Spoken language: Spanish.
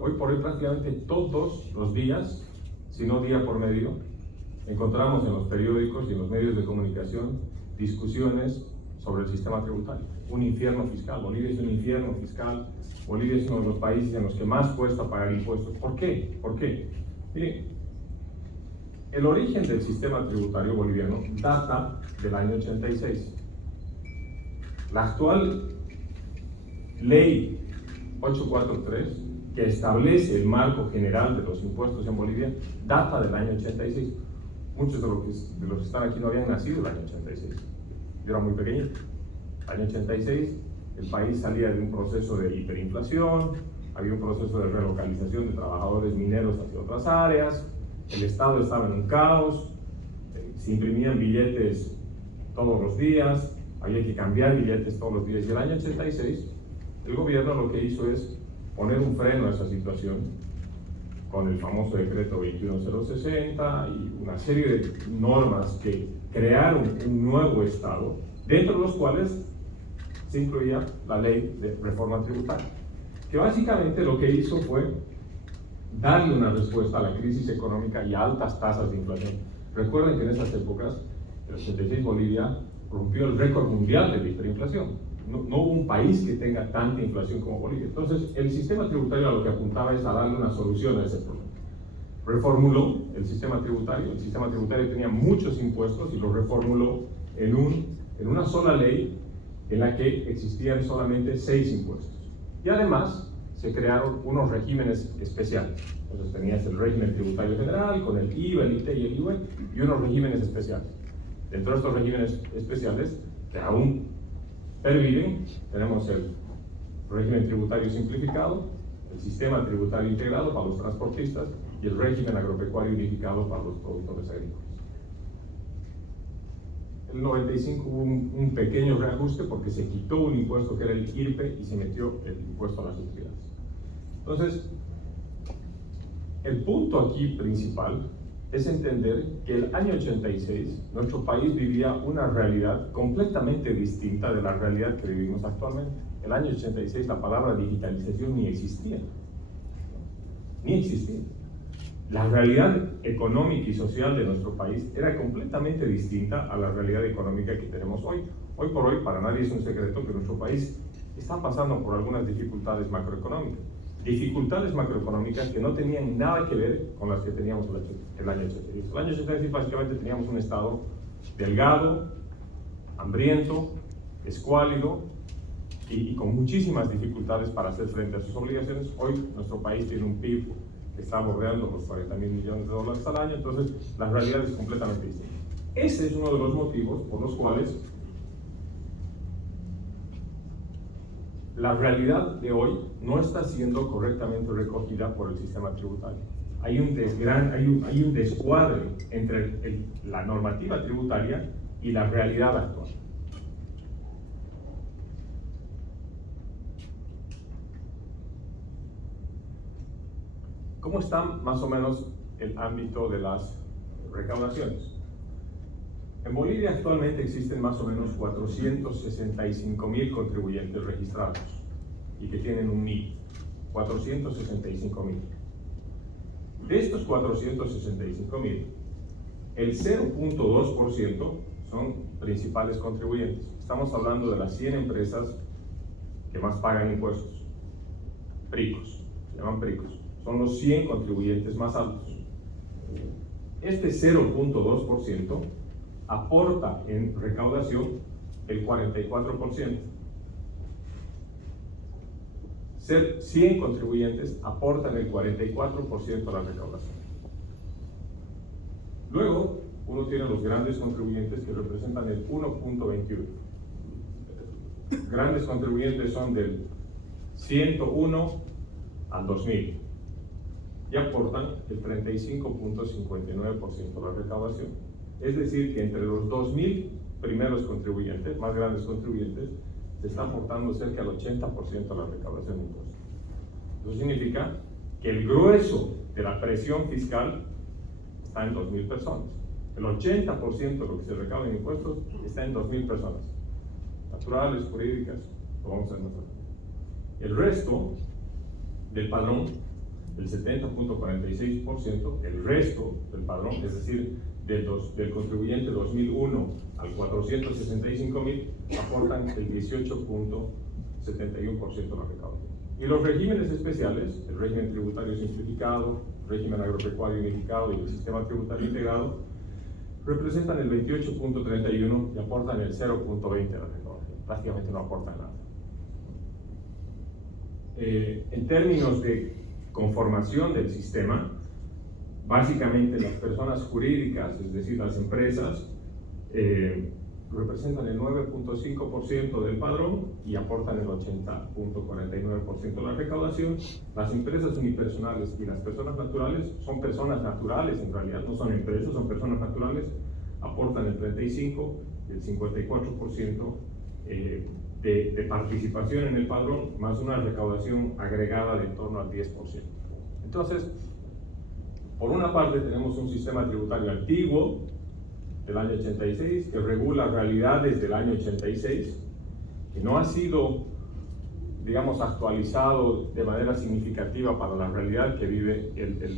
Hoy por hoy prácticamente todos los días, si no día por medio, encontramos en los periódicos y en los medios de comunicación discusiones sobre el sistema tributario. Un infierno fiscal. Bolivia es un infierno fiscal. Bolivia es uno de los países en los que más cuesta pagar impuestos. ¿Por qué? ¿Por qué? Miren, el origen del sistema tributario boliviano data del año 86. La actual ley 843, que establece el marco general de los impuestos en Bolivia, data del año 86. Muchos de los que están aquí no habían nacido el año 86. Yo era muy pequeñito. El año 86, el país salía de un proceso de hiperinflación, había un proceso de relocalización de trabajadores mineros hacia otras áreas, el Estado estaba en un caos, se imprimían billetes todos los días, había que cambiar billetes todos los días. Y el año 86, el gobierno lo que hizo es poner un freno a esa situación con el famoso decreto 21060 y una serie de normas que crearon un nuevo Estado, dentro de los cuales se incluía la ley de reforma tributaria, que básicamente lo que hizo fue darle una respuesta a la crisis económica y a altas tasas de inflación. Recuerden que en esas épocas, en el 86, Bolivia rompió el récord mundial de hiperinflación. No hubo un país que tenga tanta inflación como Bolivia. Entonces, el sistema tributario a lo que apuntaba es a darle una solución a ese problema. Reformuló el sistema tributario. El sistema tributario tenía muchos impuestos y lo reformuló en una sola ley en la que existían solamente 6 impuestos. Y además, se crearon unos regímenes especiales. Entonces, tenías el régimen tributario general con el IVA, el ITE y el IVA, y unos regímenes especiales. Dentro de estos regímenes especiales, que aún perviven, tenemos el régimen tributario simplificado, el sistema tributario integrado para los transportistas y el régimen agropecuario unificado para los productores agrícolas. En el 95 hubo un pequeño reajuste porque se quitó un impuesto que era el IRPE y se metió el impuesto a las utilidades. Entonces, el punto aquí principal es entender que el año 86 nuestro país vivía una realidad completamente distinta de la realidad que vivimos actualmente. El año 86 la palabra digitalización ni existía. Ni existía. La realidad económica y social de nuestro país era completamente distinta a la realidad económica que tenemos hoy. Hoy por hoy, para nadie es un secreto que nuestro país está pasando por algunas dificultades macroeconómicas. Dificultades macroeconómicas que no tenían nada que ver con las que teníamos el año 86. El año 86 básicamente teníamos un estado delgado, hambriento, escuálido y con muchísimas dificultades para hacer frente a sus obligaciones. Hoy nuestro país tiene un PIB que está bordeando los 40.000 millones de dólares al año, entonces la realidad es completamente distinta. Ese es uno de los motivos por los cuales la realidad de hoy no está siendo correctamente recogida por el sistema tributario. Hay un descuadre entre la normativa tributaria y la realidad actual. ¿Cómo está más o menos el ámbito de las recaudaciones? En Bolivia actualmente existen más o menos 465.000 contribuyentes registrados y que tienen un NIF. 465.000. De estos 465.000, el 0.2% son principales contribuyentes. Estamos hablando de las 100 empresas que más pagan impuestos. PRICOS, se llaman PRICOS. Son los 100 contribuyentes más altos. Este 0.2% aporta en recaudación el 44%. 100 contribuyentes aportan el 44% a la recaudación. Luego, uno tiene los grandes contribuyentes que representan el 1.21. Grandes contribuyentes son del 101 al 2000 y aportan el 35.59% a la recaudación. Es decir, que entre los 2.000 primeros contribuyentes, más grandes contribuyentes, se está aportando cerca del 80% a la recaudación de impuestos. Eso significa que el grueso de la presión fiscal está en 2.000 personas. El 80% de lo que se recauda en impuestos está en 2.000 personas. Naturales, jurídicas, lo vamos a demostrar. El resto del padrón el 70.46%, el resto del padrón, es decir, del contribuyente 2001 al 465.000, aportan el 18.71% de la recaudación. Y los regímenes especiales, el régimen tributario simplificado, régimen agropecuario unificado y el sistema tributario integrado, representan el 28.31 y aportan el 0.20 de la recaudación. Prácticamente no aportan nada. En términos de conformación del sistema, básicamente las personas jurídicas, es decir, las empresas, representan el 9.5% del padrón y aportan el 80.49% de la recaudación. Las empresas unipersonales y las personas naturales son personas naturales, en realidad no son empresas, son personas naturales, aportan el 35% y el 54% de participación en el padrón, más una recaudación agregada de en torno al 10%. Entonces, por una parte tenemos un sistema tributario antiguo del año 86 que regula realidades del año 86, que no ha sido, digamos, actualizado de manera significativa para la realidad que vive el